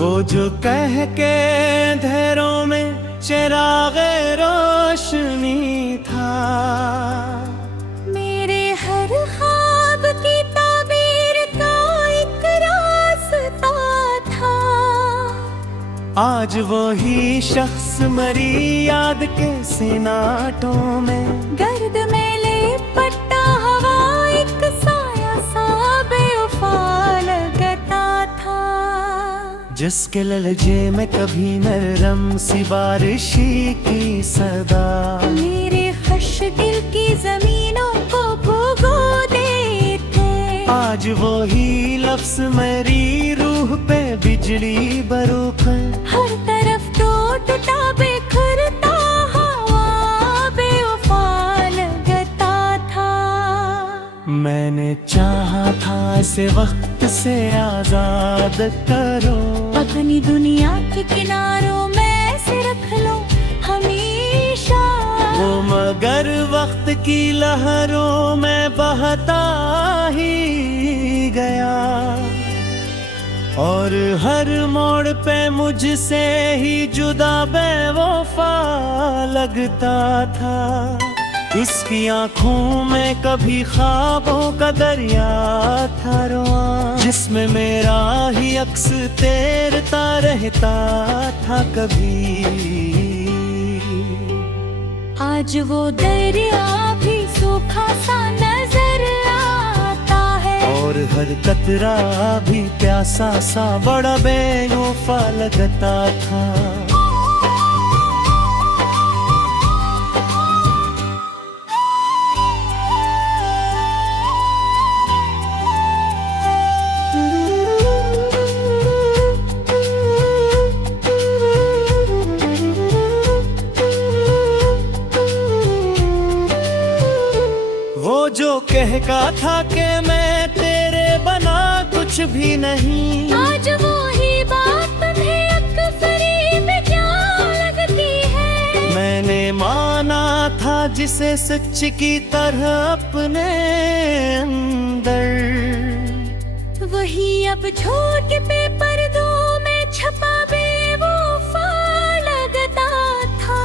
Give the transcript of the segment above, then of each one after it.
वो जो कह के अंधेरों में चिरागे रोशनी था, मेरे हर ख्वाब की ताबीर का एक रास्ता था। आज वही शख्स मरी याद के सिनाटों में, गर्द में लिपटा हवा एक साया सा बेवफा लगता था। जिसके ललजे में कभी नरम सी बारिशी की सदा, मेरे खश दिल की जमीनों को भुगो देते। आज वही लफ्ज़ मेरी रूह पे बिजली बरकर, हर तरफ टूटता बिखरता हवा बेवफा लगता था। मैंने चाहा था इसे वक्त से आजाद करो, अपनी दुनिया के किनारों में से रख लो हमेशा। वो मगर वक्त की लहरों में बहता ही गया, और हर मोड़ पे मुझसे ही जुदा बेवफा लगता था। इसकी आंखों में कभी ख्वाबों का दरिया था रुआं, जिसमें मेरा ही अक्स तैरता रहता था कभी। आज वो दरिया भी सूखा सा नजर आता है, और हर कतरा भी प्यासा सा बड़ा बेवफा लगता था। वो जो कह का था कि मैं तेरे बना कुछ भी नहीं, आज वो ही बात भी अक्सरी में क्या लगती है। मैंने माना था जिसे सच की तरह अपने अंदर, वही अब झूठ पे पर्दों में छपा बेवफा लगता था।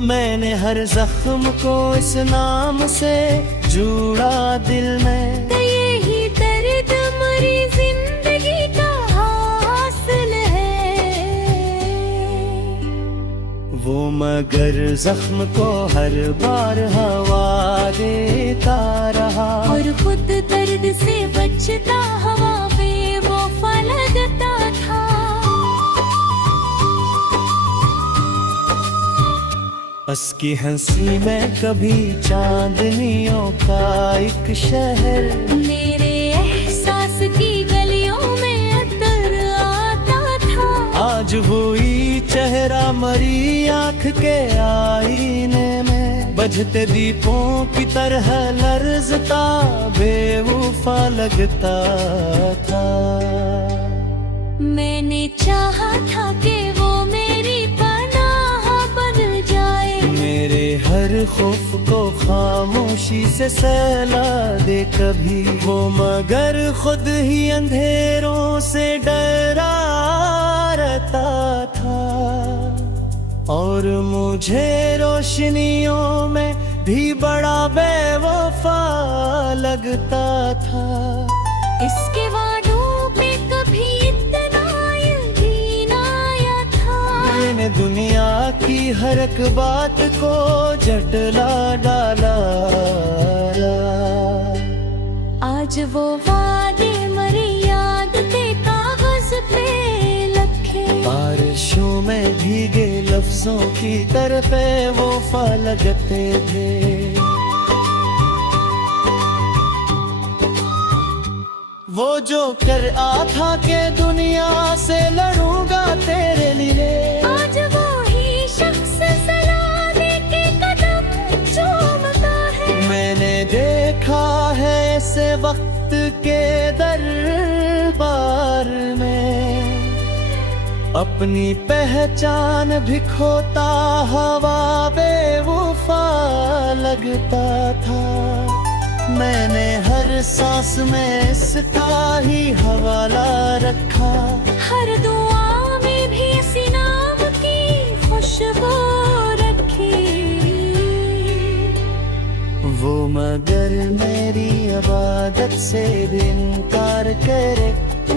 मैंने हर जख्म को इस नाम से जोड़ा दिल में, यही दर्द मरी जिंदगी का हासिल है। वो मगर जख्म को हर बार हवा देता रहा, और खुद दर्द से बचता हवा बेवफा लगता था। बस की हंसी में कभी चांदनियों का एक शहर, मेरे एहसास की गलियों में अतर आता था। आज वही चेहरा मरी आँख के आईने में, बजते दीपों की तरह लर्जता बेवफा लगता था। मैंने चाहा था कि वो मेरी पनाह बन जाए, मेरे हर खौफ को खामोशी से सहला दे कभी। वो मगर खुद ही अंधेरों से डरा रहता था, और मुझे रोशनियों में भी बड़ा बेवफा लगता था। इसके वादों पे कभी इतना यकीन आया था, मैंने दुनिया की हर एक बात को झटला डाला। आज वो वादे मरी याद के कागज पे लिखे, बारिशों में भीगे लफ्जों की तरफ बेवफा लगते थे। वो जो कर आ था कि दुनिया से लड़ूंगा तेरे लिए, आज वो ही शख्स सलाह दे के कदम चूमता है। मैंने देखा है इसे वक्त के दरबार में, अपनी पहचान भी खोता हवा बेवफा लगता था। मैंने हर सांस में इसका ही हवाला रखा, हर मगर मेरी इबादत से भी इनकार करे।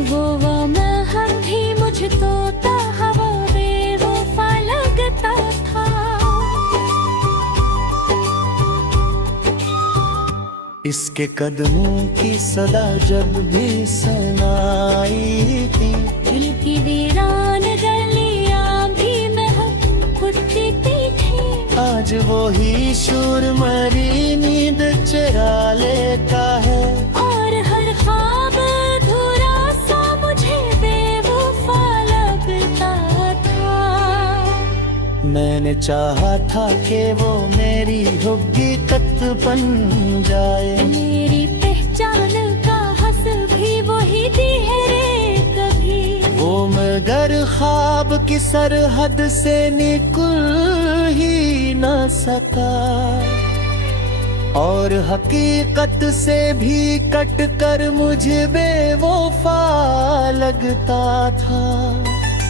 वो मैं हम भी मुझे तोता हवा बेवफा लगता था। इसके कदमों की सदा जब भी सुनाई थी, दिल की वीरान गलियां भी महकती थी। आज वो ही शूर मरी नींद चुरा लेता है। और हर ख्वाब अधूरा सा मुझे बेवफा लगता था। मैंने चाहा था कि वो मेरी हकीकत बन जाए। मेरी पहचान का हंस भी वही दी है रे कभी। वो मगर ख्वाब की सरहद से निकल ही न सका, और हकीकत से भी कट कर मुझे बेवफा लगता था।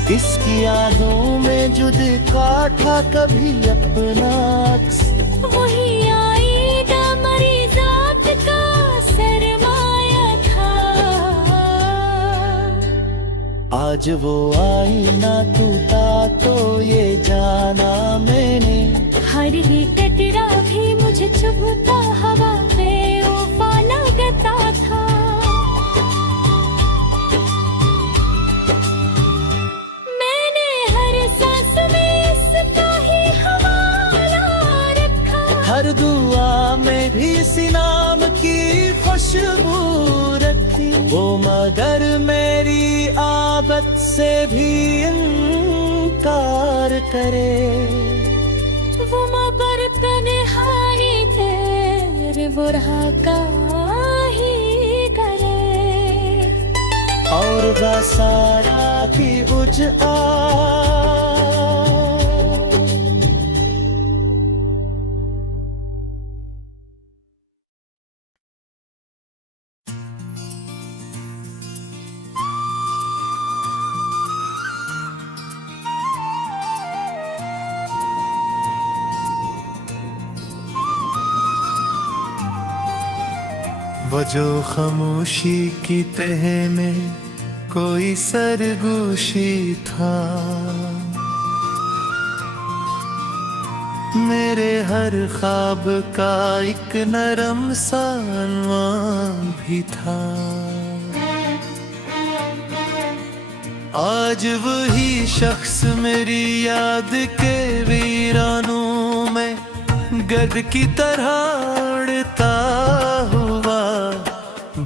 किसकी यादों में जुद काटा कभी अपना अक्स, वही आईना मरी जात का सरमाया था। आज वो आईना टूटा तो ये जाना मैंने। हर ही कटरा भी मुझे चुभता हवा बेवफा लगता था। मैंने हर सांस में इसका ही हवाला रखा। हर दुआ में भी इसी नाम की खुशबू रखी। वो मगर मेरी आदत से भी इनकार करे। वो मगर तन्हाई तेरे बुरा का ही करे। और सारा की बुझ वो जो खामोशी की तह में कोई सरगोशी था। मेरे हर ख्वाब का एक नरम सा अनवान भी था। आज वही शख्स मेरी याद के वीरानों में गद की तरह उड़ता हुआ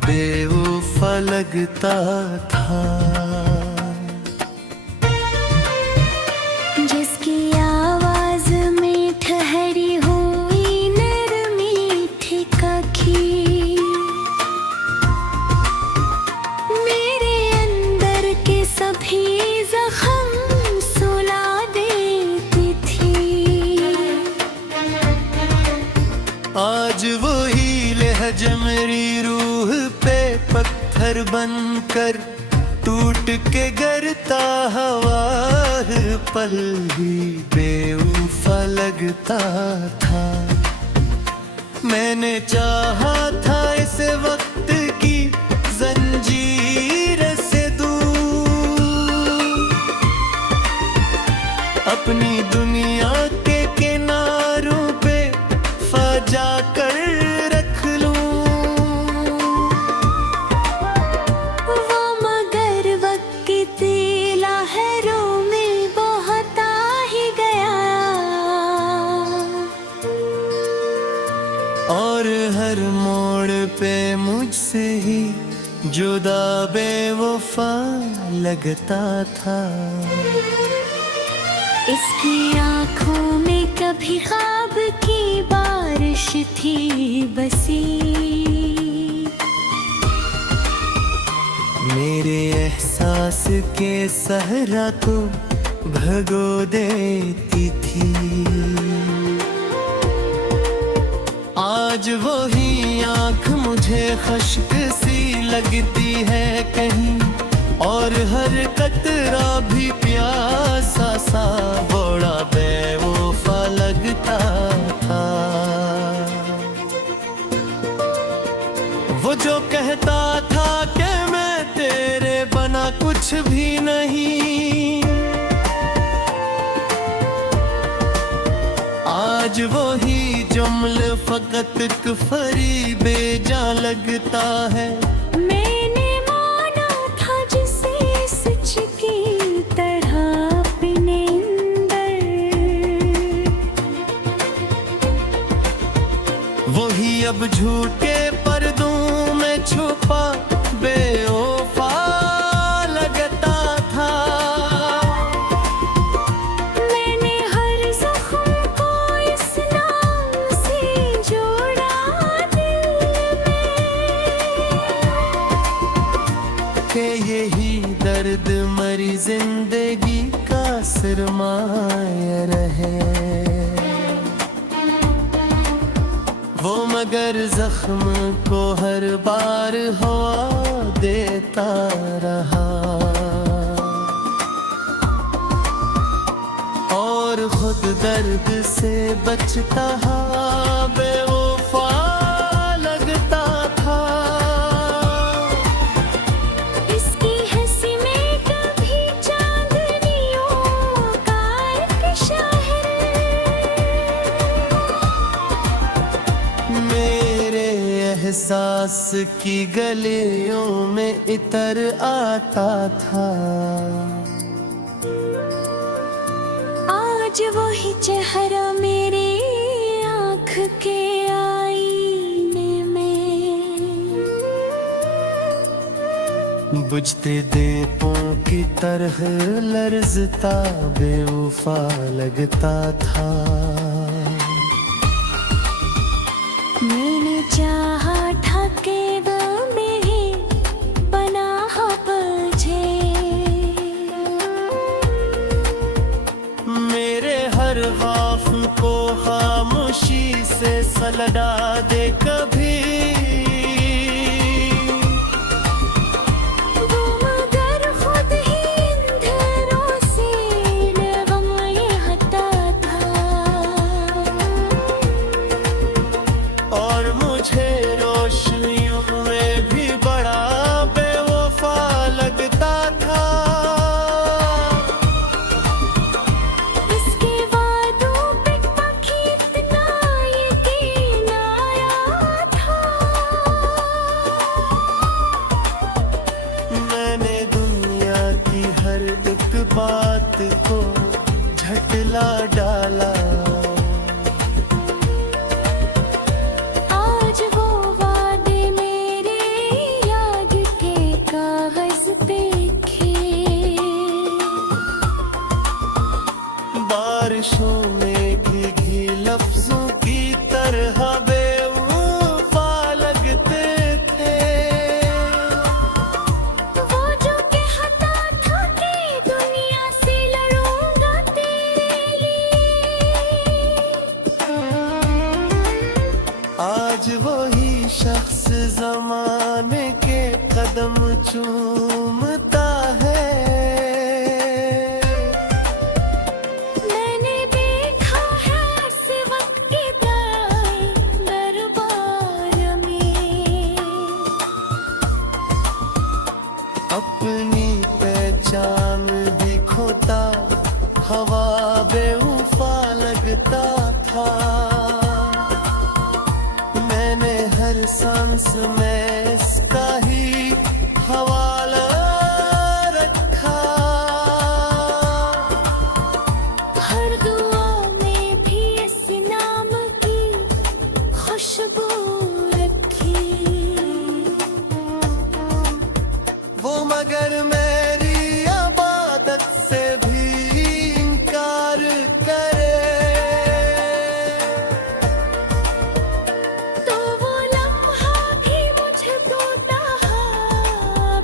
बेवफा लगता था। जिसकी आवाज में ठहरी हुई नरमी ठिकाकी, मेरे अंदर के सभी जख्म सुला देती थी। आज वही लहज मेरी रूह पे पत्थर बनकर टूट के गिरता हवा पल ही बेवफा लगता था। मैंने चाहा था इस वक्त की जंजीर से दूर अपनी दुनिया के किनारों पे फजा कर रख लूं। वो मगर वक्त की लहरों में बहता ही गया, और हर मोड़ पे मुझसे ही जुदा बेवफा लगता था। इसकी आँखों में कभी ख्वाब की बारिश थी बसी। मेरे एहसास के सहरा को भगो देती थी। आज वही आँख मुझे खश्क सी लगती है कहीं, और हर कतरा भी प्यासा सा बड़ा बेवफा लगता था। कुछ भी नहीं। आज वही जुम्ल फकत एक फरीबे जा लगता है। मैंने माना था जिसे सच की तरह अपने अंदर, वही अब झूठे पर्दों में छुपा बेवफा लगता था। मैंने हर जख्म को इस नाम से जोड़ा दिल में, कि यही दर्द मरी जिंदगी का सरमाया रहे। वो मगर जख्म को हर बार हवा देता रहा, और खुद दर्द से बचता बेवफा लगता था। इसकी हंसी में कभी चांदनियों का एक शहर, मेरे एहसास की गलियों में इतर आता था। आज वही चेहरा मेरी आँख के आईने में, बुझते दीपों की तरह लर्जता बेवफा लगता था। मैंने चाहा था कि वो मेरी पनाह बजे, मेरे हर खौफ को खामोशी से सलटा दे कभी। वो मगर खुद ही अंधेरों से गम ये हटा था, और मुझे रोशनियों में भी बड़ा बेवफा लगता था। इसके वादों पे पखी इतना यकीन आया था। मैंने दुनिया की हर एक बात को झटला डाला। आज वो वादे मेरे याद के कागज पे खे, बारिशों में भीगी लफ्जों की तरह बेवफा लगते थे। वो जो कहता था कि दुनिया से लड़ूंगा तेरे लिए, आज वही शख्स जमाने के कदम चूमता है। मैंने देखा है से वक्त के दाएं दरबार में, अपनी पहचान भी खोता हवा बेवफा लगता था। मैंने हर सांस में इसका ही हवाला रखा। हर दुआ में भी इस नाम की खुशबू रखी। वो मगर मेरी इबादत से भी इनकार करे, तो वो लम्हा भी मुझे टूटा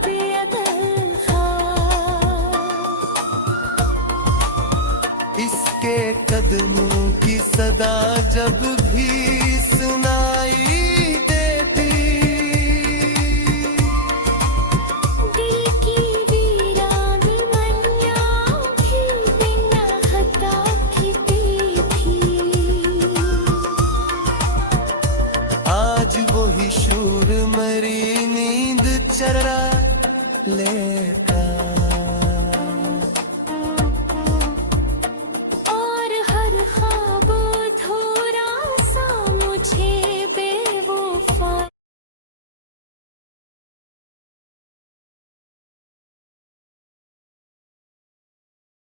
बेअदल था। इसके कदमों की सदा जब